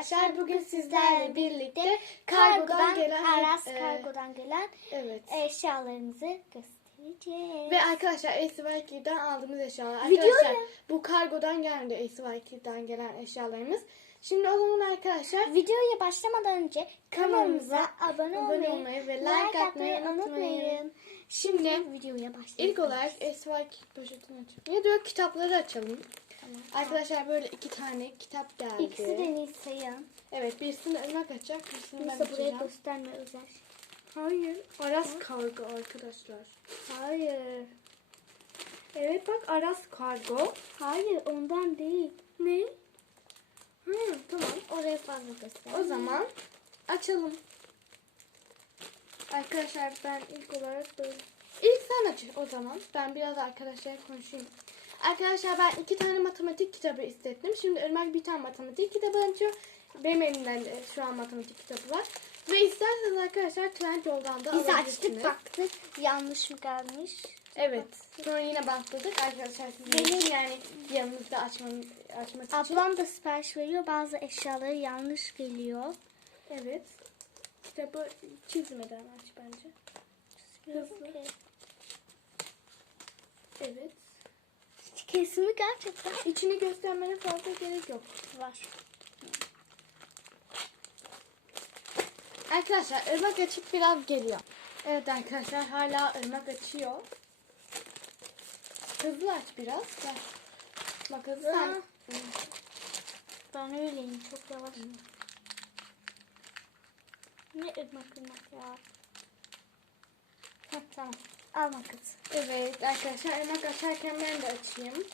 arkadaşlar bugün sizlerle birlikte kargodan gelen Aras e, kargodan gelen evet. eşyalarımızı göstereceğiz. Ve arkadaşlar ACY2'den aldığımız eşyalar. Arkadaşlar ya. bu kargodan geldi ACY2'den gelen eşyalarımız. Şimdi o zaman arkadaşlar Videoya başlamadan önce kanalımıza abone olmayı, abone olmayı ve like atmayı unutmayın. Şimdi videoya başlayalım. ilk olarak ACY2 poşetini açalım. Ya diyor kitapları açalım. Tamam. Arkadaşlar böyle iki tane kitap geldi. İkisi de Nisa'ya. Evet birisini Irmak açacak birisini ben Nisa buraya açacağım. gösterme özel. Hayır. Aras kargo arkadaşlar. Hayır. Evet bak Aras kargo. Hayır ondan değil. Ne? Hı, tamam. Oraya fazla göster. O zaman açalım. Arkadaşlar ben ilk olarak böyle... İlk sen aç o zaman. Ben biraz arkadaşlar konuşayım. Arkadaşlar ben iki tane matematik kitabı istedim. Şimdi Irmak bir tane matematik kitabı açıyor. Benim elimden de şu an matematik kitabı var. Ve isterseniz arkadaşlar trend yoldan da Biz alabilirsiniz. açtık baktık yanlış mı gelmiş. Evet. Sonra yine bantladık. Arkadaşlar Benim- yani yanınızda açmanız, açmak için. Ablam da sipariş veriyor. Bazı eşyaları yanlış geliyor. Evet. Kitabı çizmeden aç bence. Hızlı. Evet. Kesimi gerçekten İçini göstermene fazla gerek yok. var. Arkadaşlar ırmak açıp biraz geliyor. Evet arkadaşlar hala ırmak açıyor. Hızlı aç biraz. Ver. Makası sen. Aa. Ben öyleyim çok yavaş. Ne ırmak ırmak ya. Heh, tamam. Al makas. Evet arkadaşlar ırmak açarken ben de açayım.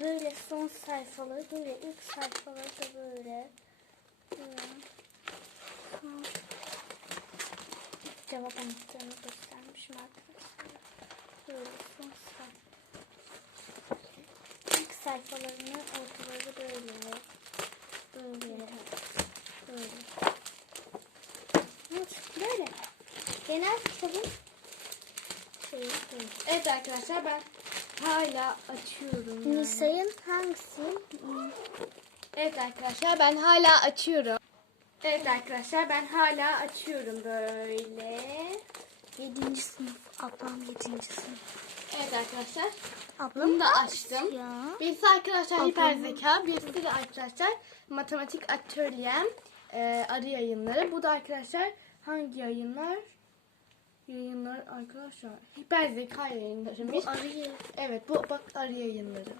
Böyle son sayfaları böyle ilk sayfaları da böyle. Böyle. Son- Cevap anahtarını göstermişim arkadaşlar. Böyle son sayfa. İlk sayfalarını ortaları böyle. Böyle. Böyle. Böyle. Genel kitabın şeyi böyle. Evet arkadaşlar ben hala açıyorum. yani. Nisa'nın hangisi? Evet arkadaşlar ben hala açıyorum. Evet arkadaşlar ben hala açıyorum böyle. Yedinci sınıf. Ablam yedinci sınıf. Evet arkadaşlar. Ablam Bunu da açtım. ya. Birisi arkadaşlar hiper zeka, birisi de arkadaşlar matematik atölyem e, arı yayınları. Bu da arkadaşlar hangi yayınlar? Yayınlar arkadaşlar hiper zeka yayınlarıymış. Arıyı. Evet bu bak arı yayınları.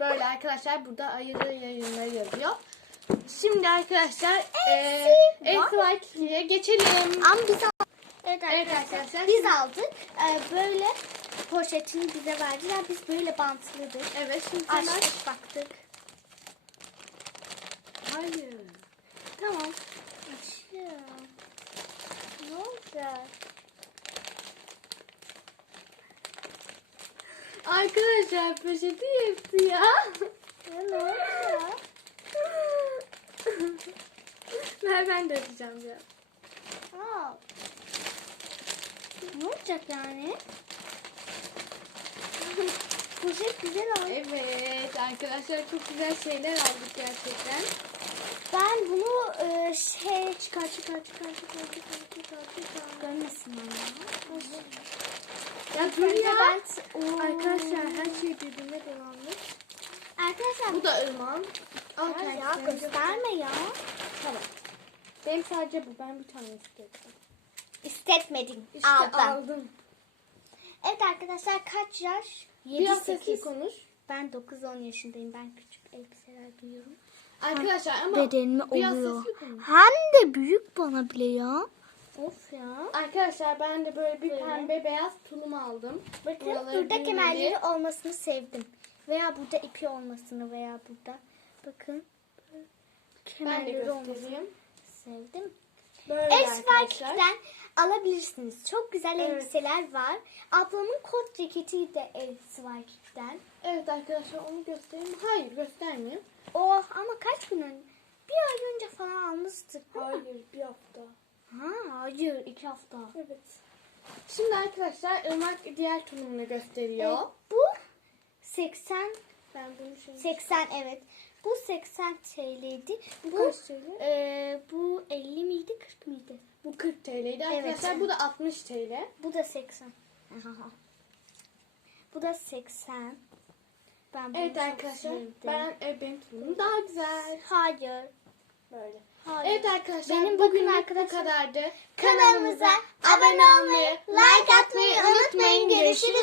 Böyle arkadaşlar burada ayırı yayınları yazıyor. Şimdi arkadaşlar e, Esvakli'ye geçelim. Ama biz Evet Evet arkadaşlar. arkadaşlar. Biz aldık. Ee, böyle poşetini bize verdiler. Biz böyle bantladık. Evet şimdi. Açtık baktık. Hayır. Tamam. Açıyor. Ne olacak? Arkadaşlar poşeti yırttı ya. Ne? Ver ben de açacağım ya. Aa. Ne olacak yani? Poşet güzel oldu. Evet arkadaşlar çok güzel şeyler aldık gerçekten. Ben bunu e, şey çıkar çıkar çıkar çıkar çıkar çıkar çıkar. Görmesin ama. Ya dur ya. Ben, Oo. Arkadaşlar her şey birbirine devamlı. Arkadaşlar Bu da ırmağım. Al ya, gösterme ya. Tamam. Benim sadece bu. Ben bir tane istedim. İstetmedim. İşte aldım. aldım. Evet arkadaşlar kaç yaş? Biraz sesli 7-8. konuş. Ben 9-10 yaşındayım. Ben küçük elbiseler giyiyorum. Arkadaşlar ama Bedenime biraz oluyor. Hem de büyük bana bile ya. Of ya. Arkadaşlar ben de böyle bir Böyle. pembe beyaz tulum aldım. Bakın Buraları burada kemerleri olmasını sevdim. Veya burada ipi olmasını veya burada. Bakın. Ben de Kemerleri göstereyim. sevdim. Böyle. Esvak'ten alabilirsiniz. Çok güzel Evet. elbiseler var. Ablamın kot ceketi de Esvak'ten. Evet arkadaşlar onu göstereyim. Hayır göstermeyeyim. Oh ama kaç gün önce? Bir ay önce falan almıştık. Hayır bir hafta. Ha, hayır iki hafta. Evet. Şimdi arkadaşlar Irmak diğer tulumunu gösteriyor. E, bu 80 Ben bunu şimdi... 80 evet. Bu 80 TL'ydi. Bu, kaç TL? e, bu 50 miydi 40 mıydı? Bu 40 TL'ydi Evet. arkadaşlar. Bu da 60 TL. Bu da 80. bu da 80. Ben bunu Evet arkadaşlar. Ben e, benim tulumum daha güzel. Hayır. Böyle. Hayır. Evet arkadaşlar. Benim bugün bugün bu arkadaşlar- kadardı. Kanalımıza abone olmayı, like atmayı unutmayın. Görüşürüz.